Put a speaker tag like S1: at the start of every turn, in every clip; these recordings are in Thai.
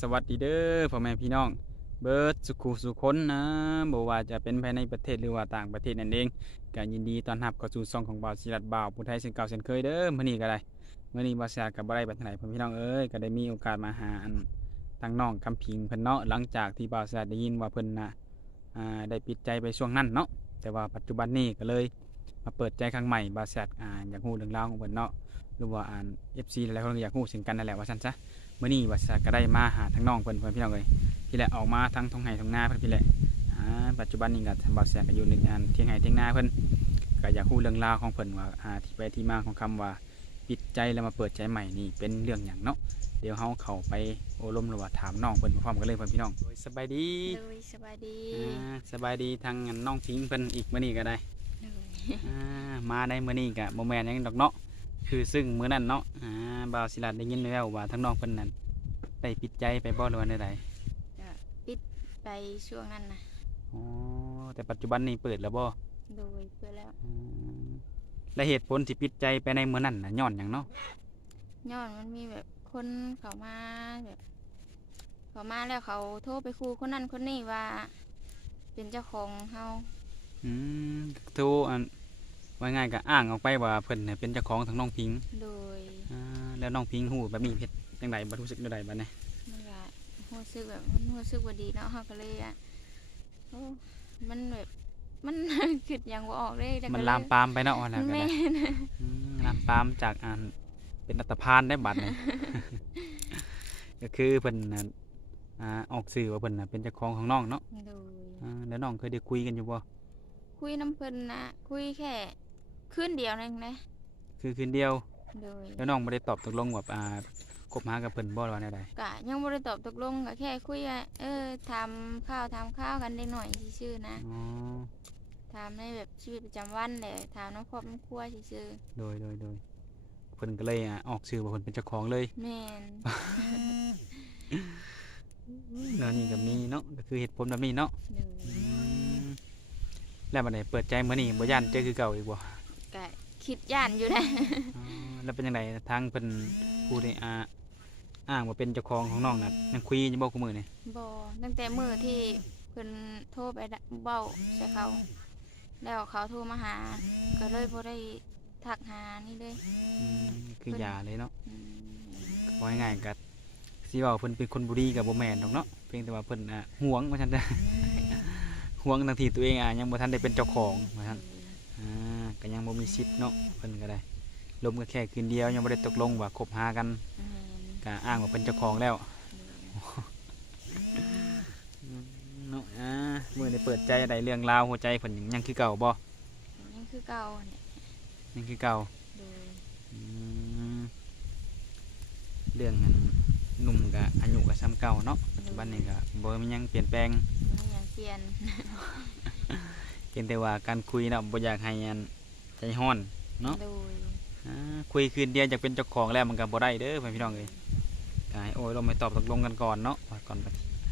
S1: สวัสดีเด้อพ่อแม่พี่น้อง เบิร์ดสุขุสุคนนะบ่ว่าจะเป็นภายในประเทศหรือว่าต่างประเทศนั่นเองก็ยินดีต้อนรับเข้าสู่ช่องของบ่าวศิรัตบ่าวผู้ไทยเช่นเก่าเช่นเคยเด้อมื้อนี้ก็ได้มื้อนี้บ่าวศิรัตก็บ่ได้ไปทางไหนพ่อพี่น้องเอ้ยก็ได้มีโอกาสมาหาทางน้องคำพิงเพิ่นเนาะหลังจากที่บ่าวศิรัตได้ยินว่าเพิ่นน่ะอ่าได้ปิดใจไปช่วงนั้นเนาะแต่ว่าปัจจุบันนี้ก็เลยมาเปิดใจครั้งใหม่บ่าวศิรัตอ่าอยากรู้เรื่องราวของเพิ่นเนาะหรือว่าอ่าน FC หลายคนอยากรู้เช่นกันนั่นแหละว่าซั่นซะ มื่อนี้วัดสักก็ได้มาหาทั้งน้องเพิ่นเพิ่นพี่น้องเลยพี่แหละออกมาทั้งท้องไห้ท้องนาเพิ่นพี่แหละอ่าปัจจุบันนี้ก็ทำบ่าวแสกก็อยู่หนึ่งงานเที่ยงไห้เที่ยงนาเพิ่นก็อยากรู้เรื่องราวของเพิ่นว่าอ่าที่ไปที่มาของคำว่าปิดใจแล้วมาเปิดใจใหม่นี่เป็นเรื่องหยังเนาะเดี๋ยวเฮาเข้าไปโอ้ลมหรือว่าถามน้องเพิ่นพร้อมกันเลยเพิ่นพี่น้องโดยสบายดี
S2: โดยสบายดี
S1: อ่าสบายดีทางน้องพิงเพิ่นอีกมื้อนี้ก็ได้
S2: โดย
S1: อ่ามาในมื้อนี้ก็บ่แม่นหยังดอกเนาะ คือซึ่งมื้อนั้นเนาะอ่าบ่าวศิลาได้ยินแล้วว่าทั้งน้องเพิ่นนั้นได้ปิดใจไปบ่หรือว่าใดๆ
S2: ก็ปิดไปช่วงนั้นนะ
S1: อ๋อแต่ปัจจุบันนี้เปิดแล้วบ่
S2: โดยเพื่อแล้ว
S1: อืมและเหตุผลที่ปิดใจไปในเมื่อนั้นน่ะย้อนหยังเนาะ
S2: ย้อนมันมีแบบคนเขามาแบบเขามาแล้วเขาโทรไปคูคนนั้นคนนี้ว่า เป็นเจ้าของเฮา
S1: อืมโทรอัน ว่าง่ายก็อ้างออกไปว่าเพิ่นเนี่ยเป็นเจ้าของทางน้องพิง
S2: โดย
S1: อ่าแล้วน้องพิงฮู้แบบนี้เฮ็ดจังไดบ่รู้สึกจังไดบัดนี้
S2: มันก็รู้สึกแบบมันรู้สึกว่าดีเนาะเฮาก็เลยอะโอ้มันแบบมัน คิดหยังบ่ออกเลยแต่ก็
S1: มัน
S2: เย
S1: ลามปามไปเนาะว่าแล้วก็
S2: แม่
S1: ได้
S2: น
S1: อืมลามปามจากอันเป็นอัตภานได้บัดนี้ ก็คือเพิ่นน่ะอ่าออกสื่อว่าเพิ่นน่ะเป็นเจ้าของของน้องเนาะ
S2: โดย
S1: อ่าแล้วน้องเคยได้คุยกันอยู่บ่
S2: คุยน้ำเพิ่นนะคุยแค่ คืนเดียวนึงนะ
S1: คือคืนเดียว
S2: โดย
S1: แล้วน้องบ่ได้ตอบตกลงว่าอ่าคบหากับเพิ่นบ่หรือว่าแนวใด
S2: กะยังบ่ได้ตอบตกลงก็แค่คุยว่าเออทำข้าวทำข้าวกันได้หน่อยซื่อๆนะ
S1: อ๋อ
S2: ทำในแบบชีวิตประจำวันเลยทำน้ำครอบน้ำครัวซื่อ
S1: โดยโดยโดยเพิ่นก็เลยอะออกชื่อว่าเพิ่นเป็นเจ้าของเลย
S2: ๆแม่น
S1: แล้วนี่ก็มีเนาะก็คือเหตุผลแบบนี้เนาะ
S2: หนึ่ง
S1: อืมแล้วบัดนี้เปิดใจมื้อนี้บ่ย่านเจอคือเก่าอีกบ่
S2: กะ คิดย่านอยู่นะ
S1: อ๋อแล้วเป็นจังไดทางเพิ่นผู้ที่อ่าอ้างว่าเป็นเจ้าของของน้องน่ะยังคุยอยู่บ่คุมื้อนี่
S2: บ่ตั้งแต่มื้อที่เพิ่นโทรไปดะเบ้าใส่เขา แล้วเขาโทรมาหา ก็เลยบ่ได้ทักหานี่เลย
S1: อืมคือหย่าเลยเนาะ
S2: อืม
S1: ก็ง่ายๆก็สิเว้าเพิ่นเป็นคนบ่ดีก็บ่แม่นดอกเนาะเพียงแต่ว่าเพิ่นอะหวงว่าซั่นจ้ะหวงทั้งที่ตัวเองอะยังบ่ทันได้เป็นเจ้าของว่าซั่นอ่า ก็ยังบ่มีสิทธิ์เนาะเพิ่นก็ได้ลมก็แค่คืนเดียวยังบ่ได้ตกลงว่าคบหากัน
S2: แม่น
S1: ก็อ้างว่าเป็นเจ้าของแล้วเนาะอ่ามื้อนี้เปิดใจได้เรื่องราวหัวใจเพิ่นยังคือเก่าบ่
S2: ยังคือเก่าเนี่ย
S1: ยังคือเก่า
S2: โดย
S1: อืมเรื่องนั้นหนุ่มก็อายุก็ซ้ำเก่าเนาะปัจจุบันนี้ก็บ่มีหยังเปลี่ยนแปลง
S2: มีอย่างเปลี่ยน
S1: เพียงแต่ว่าการคุยเนาะบ่อยากให้อัน ใจร้อนเนาะ
S2: โดย
S1: อ่าคุยคืนเดียวอยากเป็นเจ้าของแล้วมันก็บ่ได้เด้อพ่อพี่น้องเอ้ยก็ให้โอ้ยเราไม่ตอบตกลงกันก่อนเนาะว่าก่อนไป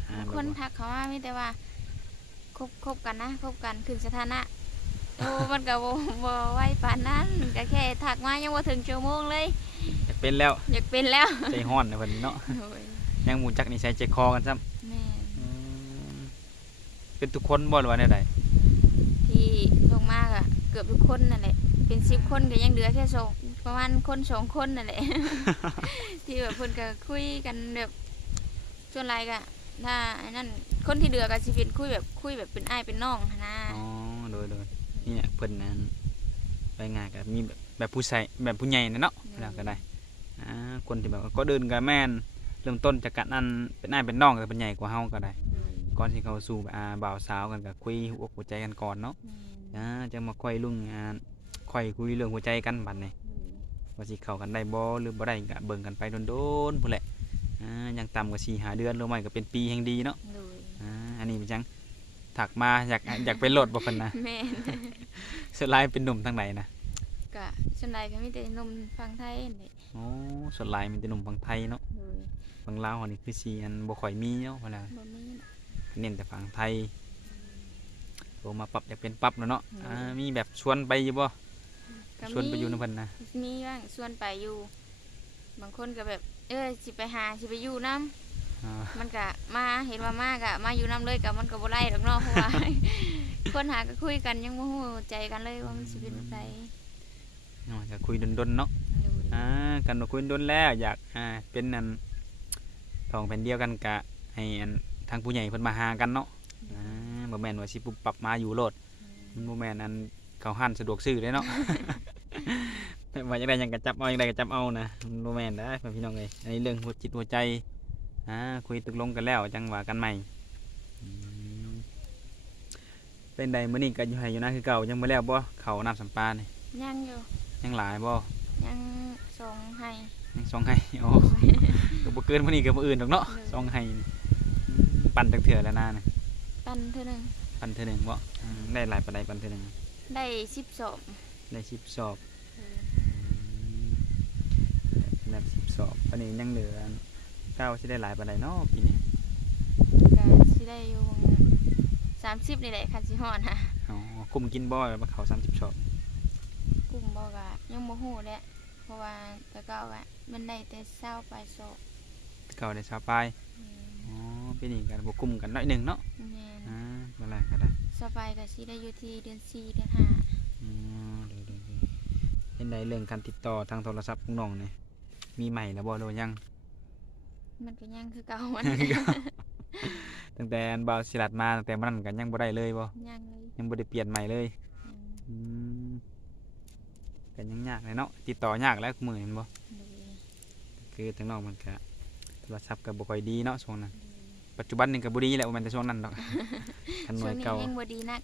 S1: หา
S2: บาง
S1: แบบ
S2: คน
S1: ว่า
S2: ทักเขามามีแต่ว่าคบคบกันนะคบกันขึ้นสถานะโอ้มันก็บ่บ่ไหวปานนั้นก็แค่ทักมายังบ่ถึงชั่วโมงเลย
S1: อยากเป็นแล้ว
S2: อยากเป็นแล้ว
S1: ใจฮ้อนนะเพิ่นเนาะ
S2: โอ้ย
S1: ยังหมูจักนิสัยใจคอกันซ้
S2: แม่นำ
S1: เป็นทุกคนบ่หรือว่าแนวใด
S2: ที่ส่งมากอะ เกือบทุกคนนั่นแหละเป็น10คนก็ยังเหลือแค่สองประมาณคนสองคนนั่นแหละ ที่แบบเพิ่นก็คุยกันแบบส่วนหลายก็ถ้าไอ้นั่นคนที่เหลือก็สิเป็นคุยแบบคุยแบบเป็นอ้ายเป็นน้องหั้นนะ
S1: อ๋อโดยโดยนี่เนี่ยเพิ่นนั้นไปงานก็มีแบบแบบผู้ใส่แบบผู้ใหญ่นะเนาะแล้วก็ได้อ่าคนที่แบบว่าก็เดินกับแม่นเริ่มต้นจากการนั้นเป็นอ้ายเป็นน้องก็เป็นใหญ่กว่าเฮาก็ได้ ก่อนที่เขาสู่อ่าบ่าวสาวกันก็คุยหัวอกหัวใจกันก่อนเนาะ
S2: แม่น
S1: อ่าจะมาค่อยลุงอ่าค่อยคุยเรื่องหัวใจกันบัดนี้ว่าสิเข้ากันได้บ่หรือบ่ได้ก็เบิ่งกันไปโดนๆพุ่นแหละอ่ายังต่ำกว่า4 5เดือนหรือไม่ก็เป็นปีแห่งดีเนาะ
S2: โดย
S1: อ่าอันนี้เป็นจังถักมาอยากอยากเป็นโลดบ่เพิ่นนะ
S2: แม่น
S1: สุดท้ายเป็นหนุ่มทางไหนนะ
S2: กะส่วนใหญ่ก็มีแต่หนมฟังไทยนี่
S1: โอ้สุดท้ายมีแต่หนุ่มฝั่งไทยเนาะ
S2: โดย
S1: ฝั่งลาวนี่คือสิอันบ่ค่อยมีเนาะเวลา
S2: บ่มีน่ะ
S1: เน้นแต่ฝั่งไทย โตมาปรับอยากเป็นปรับแล้วเนาะ
S2: อืม
S1: อ่ามีแบบชวนไปอยู่บ่
S2: ก็
S1: ชวนไปอยู่นำเพิ่นนะ
S2: มีบ้างชวนไปอยู่ บางคนก็แบบ เออสิไปหาสิไปอยู่นํ
S1: อ่า
S2: มันก็มาเห็นว่ามาก็มาอยู่นํเลยก็มันก็บ่ไล่ดอกเนาะเพราะว่าคนหาก็คุยกันยังบ่ฮู้ใจกันเลยว่ามันสิเป็นแบบใด
S1: เนาะจะคุยดนๆเนาะ
S2: โดย
S1: อ่ากันมาคุยดนแล้วอยากอ่าเป็นอันทองแผ่นเดียวกันกะให้อันทางผู้ใหญ่เพิ่นมาหากันเนาะอ่า บ่แม่นว่าสิปุบปรับมาอยู่โลดมันบ่แม่นอันเขาหันสะดวกซื้อเลยเนาะว่าจังไดหยังก็จับเอาจังไดก็จับเอานะมันบ่แม่นได้อพี่น้องเอ้ยอันนี้เรื่องหัวจิตหัวใจอ่าคุยตกลงกันแล้วจังว่ากันใหม่อืมเป็นใดมื้อนี้ก็อยู่ให้อยู่นะคือเก่ายังบ่แล้วบ่เขาน้ำสัมปานี่
S2: ยังอยู่
S1: ยังหลายบ่
S2: ยังส่งให้
S1: ยังสองให้โอ้ก็บ่เกินมื้อนี้ก็มื้ออื่นดอกเนาะ
S2: เลย
S1: สองให้นี่อืมปั่นจักเถื่อแล้วนะน่ะ
S2: ปันเท่านึง
S1: ปั่นเทื่อหนึงบ่อืมได้หลายปานใดปั่นเทื่อหนึง
S2: ได้10สอบ
S1: ได้10สอบได้10สอบอันนี้ยังเหลืออันเก้าสิได้หลายปานใดเนาะปีนี้
S2: ก็สิได้อยู่30นี่แหละคันสิฮอดนะ
S1: อ๋อคุมกินบ่มาเขา30สอบ
S2: กลุ่มบ่ก็ยังบ่ฮู้แหละเพราะว่าแต่เก่าก็มันได้แต่20ปลายสอบ
S1: เก่าได้ชาวปลายอ๋อปีนี้ก็บ่คุมกันหน่อยหนึงเนาะ ก็ได้
S2: สบายก็สิได้อยู่ที่เดือน4เดือน
S1: อืมเดี๋ยวๆๆเป็นใดเรื่องการติดต่อทางโทรศัพท์ของน้องนี่มีใหม่แล้วบ่หรือว่ายัง
S2: 5มันก็ยังคือเก่ามัน
S1: ตั้งแต่อันบาวสิลัดมาตั้งแต่มันนั้นกันยังบ่ได้เลยบ่
S2: ยังเลย
S1: ยังบ่ได้เปลี่ยนใหม่เลย
S2: ยัง
S1: อืมกันยังยากเลยเนาะติดต่อยากแล้วมือเห็นบ่
S2: เลย
S1: คือทางนอกมันก็โทรศัพท์ก็บ่ค่อยดีเนาะช่วงนั้น ปัจจุบันนี่ก็บ่ดีแหละว่าแม่นแต่ช่วงนั้นดอกคันหน่
S2: ช่
S1: ว
S2: วยงนี้
S1: เก่า
S2: ยังบ่ดีนัก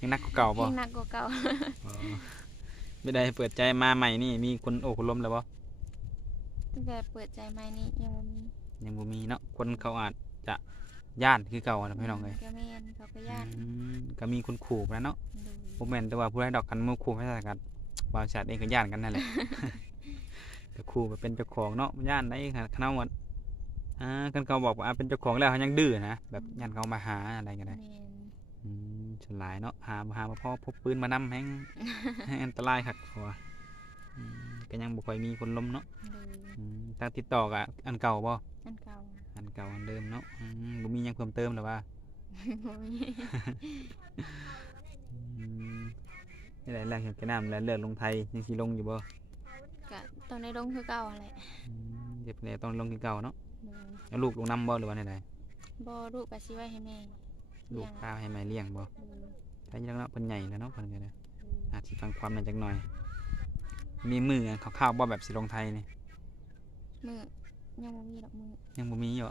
S1: ยังหนักกว่าเก่าบ่
S2: ยังหนักกว่าเก่า
S1: อ๋อไม่ได้เปิดใจมาใหม่นี่มีคนโอ้คนล้มแล้วบ่
S2: ตั้งแต่เปิดใจใหม่นี้ยังบ่มี
S1: ยังบ่มีเนาะคนเขาอาจจะย่านคือเก่านะพี่น้องเอ้ย
S2: ก็แม่นเขาก็ย่าน
S1: อืมก็มีคนขู่ไปแล้วเนาะ
S2: ดู
S1: บ่แม่นแต่ว่าผู้ใดดอกกันมือขู่ให้ใส่กันบางชาติเองก็ย่านกันนั่นแหละ ก็ขู่ไปเป็นเจ้าของเนาะย่านได้ขนาดเขาว่า อ่ากันเขาบอกว่าอ่าเป็นเจ้าของแล้วเขายังดื้อนะแบบย่านเขามาหาอะไรกันได้
S2: แม่น
S1: อืมฉลายเนาะหาหามาพ่อพกปืนมานำแฮงแฮงอันตรายคักเพราะว่าอืมก็ยังบ่ค่อยมีคนล้มเนาะ
S2: ดู
S1: อืมทางติดต่อกับอันเก่าบ่
S2: อันเก่า
S1: อันเก่าอันเดิมเนาะอืมบ่มีหยังเพิ่มเติมหรอว่า
S2: บ่มี
S1: อืมนี่แหละแรงเห็นกระน้ำแล้วเลือกลงไทยยังสิลงอยู่บ่
S2: ก็ต้องได้ลงคือเก่าแหละ
S1: อืมเดี๋ยวเนี่ยต้องลงคือเก่าเนาะ
S2: ดู
S1: แล้วลูกลงน้ำบ่หรือว่าไหน
S2: บ่ลูกก็สิไว้ให้แม่
S1: ๆลูกพาให้แม่เลี้ยงบ่
S2: ดู
S1: ถ้ายังเนาะเพิ่นใหญ่แล้วเนาะเพิ่นก็ได้
S2: ดู
S1: อาจสิฟังความหน่อยจักหน่อย มีมืออันคร่าวๆบ่แบบสิลงไทยนี่
S2: มือยังบ่มีดอกมือ
S1: ยังบ่มีอยู่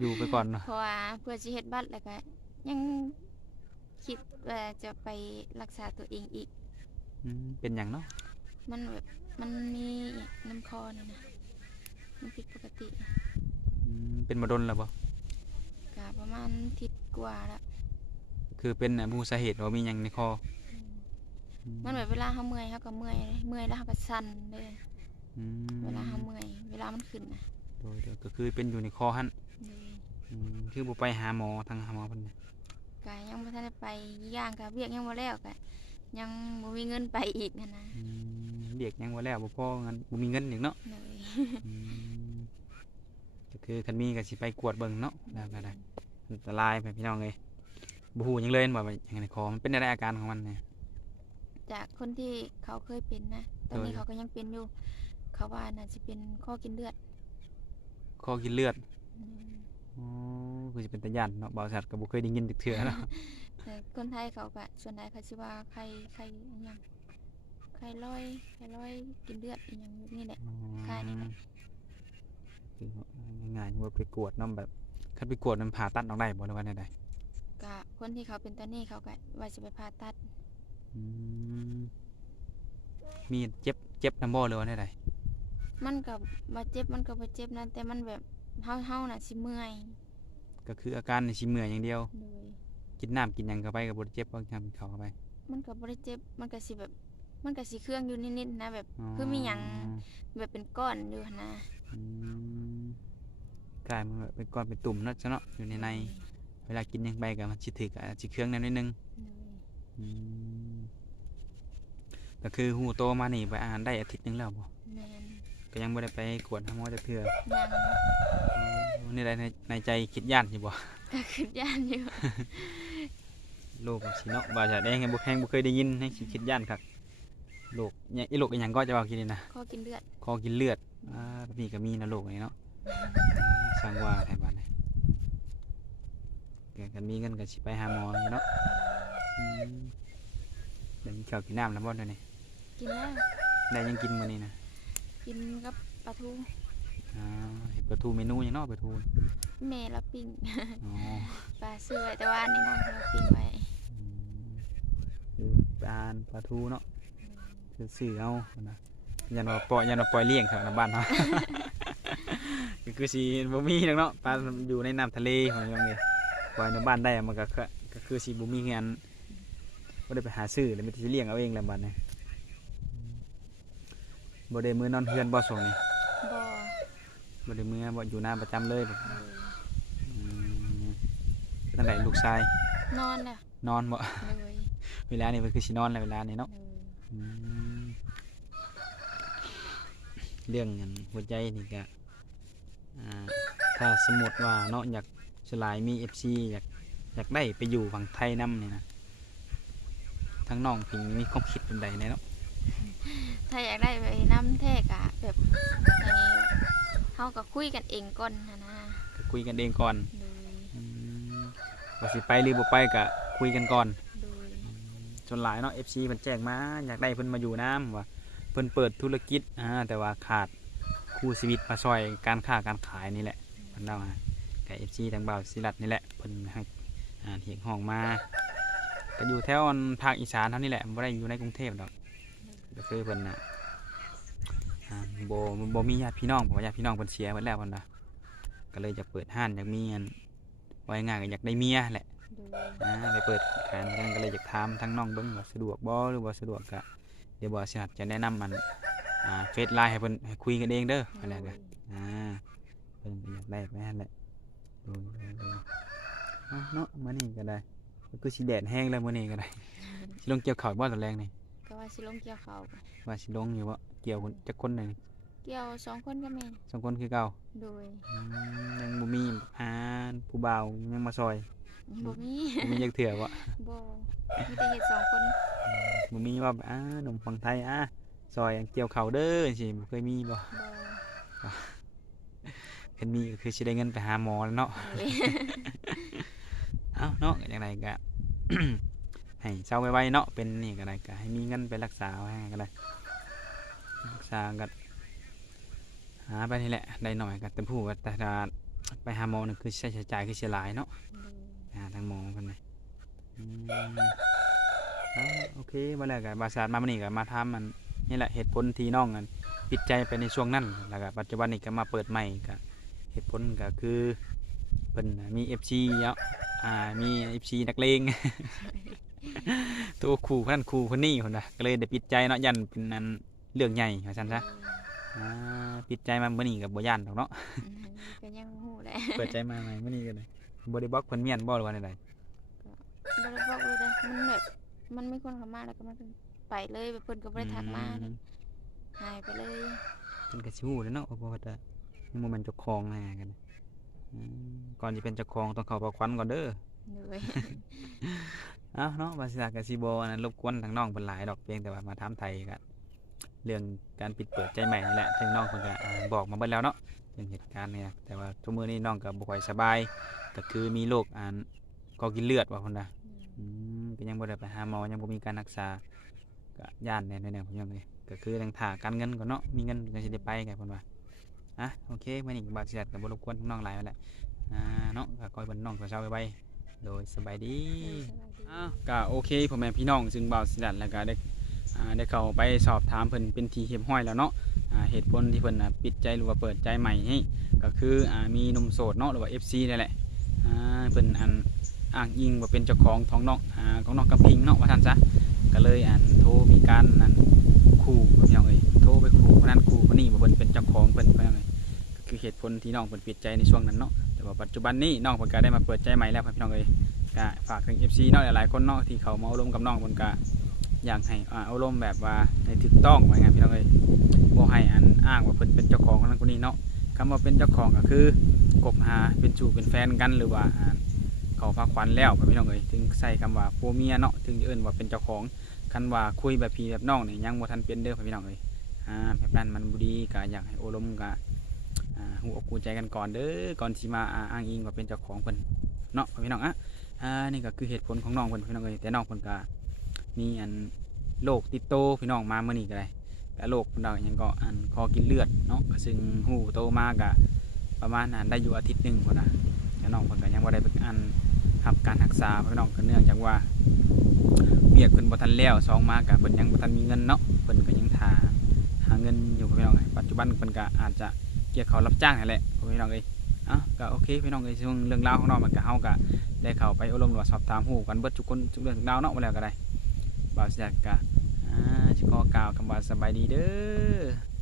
S1: อยู่ไปก่อนเนาะ
S2: เพราะว่าเพื่อสิเฮ็ดบัตรแล้วก็ยังคิดว่าจะไปรักษาตัวเองอีก
S1: อืมเป็นหยังเนาะ
S2: มันแบบมันมีน้ำคอนี่นะมันผิดปกติ
S1: อืม เป็นมาดนแล้วบ่
S2: ก็ประมาณทิศกว่าแล้ว
S1: คือเป็นอะมูลสาเหตุว่ามีหยังในคอ
S2: อืม
S1: อื
S2: มันแบบเวลาเขาเมื่อยเขาก็เมื่อยเลยเมื่อยแล้วเขาก็สั่นเลย
S1: อืม
S2: เวลาเขาเมื่อยเวลามันขึ้นนะ
S1: โดยเดี๋ยวก็คือเป็นอยู่ในคอหั่น
S2: เลย
S1: อืมคือบ่ไปหาหมอทางหาหมอเพิ่นน่ะ
S2: กายยังไม่ทันได้ไปย่างกับเบียกยังบ่แล้วกะยังบ่มีเงินไปอีกนะนะ
S1: อืมเรียกหยังบ่แล้วบ่พองั้นบ่มีเงินอีกเนาะ
S2: เลย
S1: อืม ก็คือคันมีก็สิไปกวดเบิ่งเนาะได้ได้ได้อันตรายไปพี่น้องเอ้ยบ่ฮู้หยังเลยว่าว่าหยังในคอมันเป็นอะไรอาการของมันเนี่ย
S2: จากคนที่เขาเคยเป็นนะ ตอนนี้
S1: โดย
S2: เขาก็ยังเป็นอยู่ เขาว่าน่าจะเป็นข้อกินเลือด
S1: คอกินเลือด
S2: อืม
S1: อ๋อคือสิเป็นตาย่านเนาะบ่าวสัตว์ก็บ่เคยได้ยินจักเทื่อเนาะ
S2: แต่คนไทยเขาก็ส่วนใหญ่เขาสิว่าไข้ไข้อันหยังไข้ลอยไข้ลอยกินเลือดอีหยังนี่แหละ คล้ายนี่แหละ
S1: คือง่ายๆว่าไปกวดเนาะแบบคันไปกวดมันผ่าตัดออกได้บ่หรือว่าได
S2: กะคนที่เขาเป็นตอนนี้เขาก็ว่าจะไปผ่าตัด
S1: อืมมีเจ็บเจ็บน้ำบ่หรือว่าได
S2: มันก็บ่เจ็บมันก็บ่เจ็บนะแต่มันแบบเฮาเฮาน่ะสิเมื่อย
S1: ก็คืออาการนี่สิเมื่อยอย่างเดียว
S2: เลย
S1: กินน้ำกินหยังเข้าไปก็บ่ได้เจ็บบ่ทำเข้าเข้าไป
S2: มันก็บ่ได้เจ็บมันก็สิแบบ มันก็สิเครื่องอยู่นิดๆนะแบบคือมีหยังแบบเป็นก้อนอยู่หั่นนะ
S1: อืมกลายมันแบบเป็นก้อนเป็นตุ่มเนาะซะเนาะอยู่ในในเวลากินหยังไปก็มันสิถึกอาจสิเครื่องแนวนิดนึง
S2: เลย
S1: อืมก็คือหูโตมานี่ไปอาหารได้อาทิตย์หนึงแล้วบ่
S2: แม่น
S1: ก็ยังบ่ได้ไปกวดหาหมอจักเทื่อ
S2: ยัง
S1: อ๋อนี่ใดในในใจคิดย่านอยู่บ่
S2: ก็ขึ้นย่านอยู่
S1: โลกสิเนาะว่าจะได้ไงบ่แพงบ่เคยได้ยินให้สิคิดย่านคัก โลกเนี่ยอีโลกอีหยังก็จะว่ากินนี่นะ
S2: ข้อกินเลือด
S1: คอกินเลือดอ่าแบบนี้ก็มีนะโลกนี้เนาะอ่าสร้างว่าแถวบ้านนี่เกิดกันมีเงินก็สิไปหาหมออยู่เนาะอืมเดี๋ยวมีข้าวกินน้ำแล้วบ่เดี๋ยวนี้
S2: กินแล้ว
S1: ได้หยังกินมื้อนี้นะ
S2: กินกับปลาทู
S1: อ่าเฮ็ดปลาทูเมนูหยังเนาะปลาทู
S2: แม่ละปิ้ง
S1: อ๋อ
S2: ปลาเสื่อยแต่ว่าอันนี่นะเราปิ้งไว้
S1: อืมคือปลาปลาทูเนาะ คือซื้อเอานะยันว่าปล่อยยันว่าปล่อยเลี้ยงครับในบ้านเนาะก็คือสิบ่มีหรอกเนาะปลาอยู่ในน้ำทะเลว่าอย่างเงี้ยปล่อยในบ้านได้มันก็คือก็คือสิบ่มีเงินบ่ได้ไปหาซื้อแล้วมันสิเลี้ยงเอาเองแหละบัดนี้บ่ได้มื้อนอนเฮือนบ่ส่งนี่
S2: บ่
S1: บ่ได้มื้อบ่อยู่น้าประจำเลยบ่
S2: เลย
S1: อืมตั้งแต่ลูกชาย
S2: นอนน่ะ
S1: นอนบ่
S2: เลย
S1: เวลานี้มันคือสินอนแล้วเวลานี้เนาะ
S2: เลย
S1: อืมเรื่องเงินหัวใจนี่ก็อ่าถ้าสมมติว่าเนาะอยากสลายมี FC อยากอยากได้ไปอยู่ฝั่งไทยนํนี่นะทั้งน้องพิงมีความคิดเป็นใดแน่เนาะ
S2: ถ้าอยากได้ไปน้ำแท้กะแบบให้เฮาก็คุยกันเองก่อนนะนะ
S1: ก็คุยกันเองก่อน
S2: เลย
S1: อืมว่าสิไปหรือบ่ไปก็คุยกันก่อน
S2: เลย
S1: จนหลายเนาะ FC เพิ่นแจ้งมาอยากได้เพิ่นมาอยู่น้ำว่า เพิ่นเปิดธุรกิจอ่าแต่ว่าขาดคู่ชีวิตมาช่วยการค้าการขายนี่แหละเพิ่นเล่ามากับ FC ทางบ่าวศิลัดนี่แหละเพิ่นให้อ่าเถียงห้องมาก็อยู่แถวอันภาคอีสานเท่านี้แหละบ่ได้อยู่ในกรุงเทพดอกก็คือเพิ่นน่ะอ่าบ่บ่มีญาติพี่น้องเพราะว่าญาติพี่น้องเพิ่นเสียหมดแล้วเพิ่นน่ะก็เลยจะเปิดห้านอยากมีอันไว้ง่ายก็อยากได้เมียแหละ
S2: เลย
S1: อ่าไปเปิดขายกันก็เลยอยากถามทั้งน้องเบิ้งว่าสะดวกบ่หรือว่าสะดวกก็เดี๋ยวบ่สิหัดจะแนะนำมันอ่าเฟซไลน์ให้เพิ่นให้คุยกันเองเด้ออะไรก็อ่าเพิ่นก็อยากได้ไปนั่นแหละดูดูดูเอาเนาะมื้อนี้ก็ได้ก็คือสิแดดแห้งแล้วมื้อนี้ก็ได้สิลงเกี่ยวข้าวบ่ตอนแรกนี่
S2: ก็ว่าสิลงเกี่ยวเขาว
S1: ว่าสิลงอยู่บ่เกี่ยวคนจักคนหนึง
S2: เกี่ยวสองคนก็แม่น
S1: สองคนคือเก่า
S2: โดย
S1: อืมยังบ่มีอ่าผู้บ่าวยังมาซอย
S2: บ่มี
S1: บ่มีจักเถื่อบ่
S2: บ่มีแต่เฮ็ดสองคน
S1: บ่มีว่าแบบอ่าหนุ่มฝั่งไทยอะซอยเกี่ยวเขาวเด้อสิบ่เคยมีบ่
S2: บ่
S1: เพิ่นมีก็คือสิได้เงินไปหาหมอแล้วเนาะ
S2: เลย
S1: เอ้าเนาะก็จังไดก็ให้เศร้าไวๆเนาะเป็นนี่ก็ได้ก็ให้มีเงินไปรักษาไว้ให้ก็ได้รักษาก็หาไปนี่แหละได้หน่อยก็เต็มผู้ก็แต่ถ้าไปหาหมอนี่คือใช้ใช้จ่ายคือเสียหลายเนาะ
S2: เลย
S1: ไปหาทางหมอเพิ่นน่ะอืม เอ้าโอเคมาแล้วก็บาสาดมามื้อนี้ก็มาทำมันนี่แหละเหตุผลที่น้องกันปิดใจไปในช่วงนั้นแล้วก็ปัจจุบันนี้ก็มาเปิดใหม่ก็เหตุผลก็คือเพิ่นน่ะมี FC เนาะอ่ามี FC นักเลง ตัวครูคนนั้นครูคนนี้คนน่ะก็เลยได้ปิดใจเนาะยันเป็นอันเรื่องใหญ่ว่าซั่นซะอ่าปิดใจมามื้อนี้ก็บ่ย่านดอกเนาะ
S2: อืมก็ยังฮู้แหละ
S1: เปิดใจมาใหม่มื้อนี้ก็เลยบ่ได้บล็อกเพิ่นเมียนบ่หรือว่าใด
S2: บ่ได้บอกเลยเด้อมันแบบ มันมีคนเข้ามาแล้วก็มันไปเลยแบบเพิ่นก็บ่ได้ทักมาเลยหายไปเลย
S1: เพิ่นก็สิฮู้แหล้วเนาะว่าบ่ว่าแต่ยังบ่แม่นเจ้าของแหน่กันอืมก่อนสิเป็นเจ้าของต้องเข้าประควันก่อนเด้อ
S2: เลย
S1: เอ้าเนาะบาสิลาก็สิบ่อันนั้นรบกวนทางน้องเพิ่นหลายดอกเพียงแต่ว่ามาถามไทยก็เรื่องการปิดเปิดใจใหม่นี่แหละถึงน้องเพิ่นก็อ่าบอกมาเบิดแล้วเนาะเรื่องเหตุการณ์เนี่ยแต่ว่าทุกมื้อนี้น้องก็บ่ค่อยสบายก็คือมีโรคอันก็กินเลือดว่าพุ่นน่ะ อืมก็ยังบ่ได้ไปหาหมอยังบ่มีการรักษาก็ย่านแน่ๆๆผมยังเลยก็คือต้องถ่าการเงินก่อนเนาะมีเงินก็สิได้ไปไงเพิ่นว่าอะโอเคมื้อนี้ก็บาดเจ็บก็บ่รบกวนน้องหลายแล้วแหละอ่าเนาะก็ขอให้เพิ่นน้องเช้าๆไวๆโดยสบายดีอ้าวก็โอเคพ่อแม่พี่น้องซึ่งบ่าวสิดัดแล้วก็ได้อ่าได้เข้าไปสอบถามเพิ่นเป็นทีเรียบห้อยแล้วเนาะอ่าเหตุผลที่เพิ่นน่ะปิดใจหรือว่าเปิดใจใหม่ให้ก็คืออ่ามีหนุ่มโสดเนาะหรือว่า FC นี่แหละอ่าเพิ่นอัน อ้างอิงว่าเป็นเจ้าของท้องน้องอ่าของน้องกำพิงเนาะว่าซั่นซะก็เลยอันโทรมีการอันขู่พี่น้องเอ้ยโทรไปขู่คนนั้นขู่คนนี้ว่าเพิ่นเป็นเจ้าของเพิ่นพี่น้องเอ้ยก็คือเหตุผลที่น้องเพิ่นปิดใจในช่วงนั้นเนาะแต่ว่าปัจจุบันนี้น้องเพิ่นก็ได้มาเปิดใจใหม่แล้วพี่น้องเอ้ยก็ฝากถึง FC เนาะหลายๆคนเนาะที่เขามาอบรมกับน้องบนกะอยากให้อ่าอบรมแบบว่าในถูกต้องไว้ไงพี่น้องเอ้ยบ่ให้อันอ้างว่าเพิ่นเป็นเจ้าของคนนั้นคนนี้เนาะคำว่าเป็นเจ้าของก็คือกบหาเป็นจูเป็นแฟนกันหรือว่า เขาพักขวัญแล้วพี่น้องเอ้ยถึงใส่คำว่าผัวเมียเนาะถึงจะเอิ้นว่าเป็นเจ้าของคันว่าคุยแบบพี่แบบน้องนี่ยังบ่ทันเป็นเด้อพี่น้องเอ้ยอ่าแบบนั้นมันบ่ดีก็อยากให้โอลมก็อ่าฮู้อกูใจกันก่อนเด้อก่อนสิมาอ้างอิงว่าเป็นเจ้าของเพิ่นเนาะพี่น้องอะอ่านี่ก็คือเหตุผลของน้องเพิ่นพี่น้องเอ้ยแต่น้องเพิ่นก็มีอันโรคติดโตพี่น้องมาเมื่อนี้ก็ได้แต่โรคเพิ่นดอกหยังก็อันคอกินเลือดเนาะก็ซึ่งฮู้โตมาก็ประมาณนั้นได้อยู่อาทิตย์หนึ่งคนนะแต่น้องเพิ่นก็ยังบ่าได้ไปอัน รับการรักษาพราะน้องก็เนื่องจากว่าเวียกเพิ่นบ่ทันแล้วสองมาก็เพิ่นยังบ่ทันมีเงินเนาะเพิ่นก็ยังท่าหาเงินอยู่พี่น้องปัจจุบันเพิ่นก็อาจจะเกี่ยวเขารับจ้างนั่นแหละพี่น้องเอ้ยอะก็โอเคพี่น้องเอ้ยช่วงเรื่องราวของน้องมันก็เฮาก็ได้เข้าไปอบรมหรือว่าสอบถามฮู้กันเบิดทุกคนทุกเรื่องทุกราวเนาะบ่แล้วก็ได้บ่าวสิจัดก็อ่าสิขอกล่าวคำว่าสบายดีเด้อ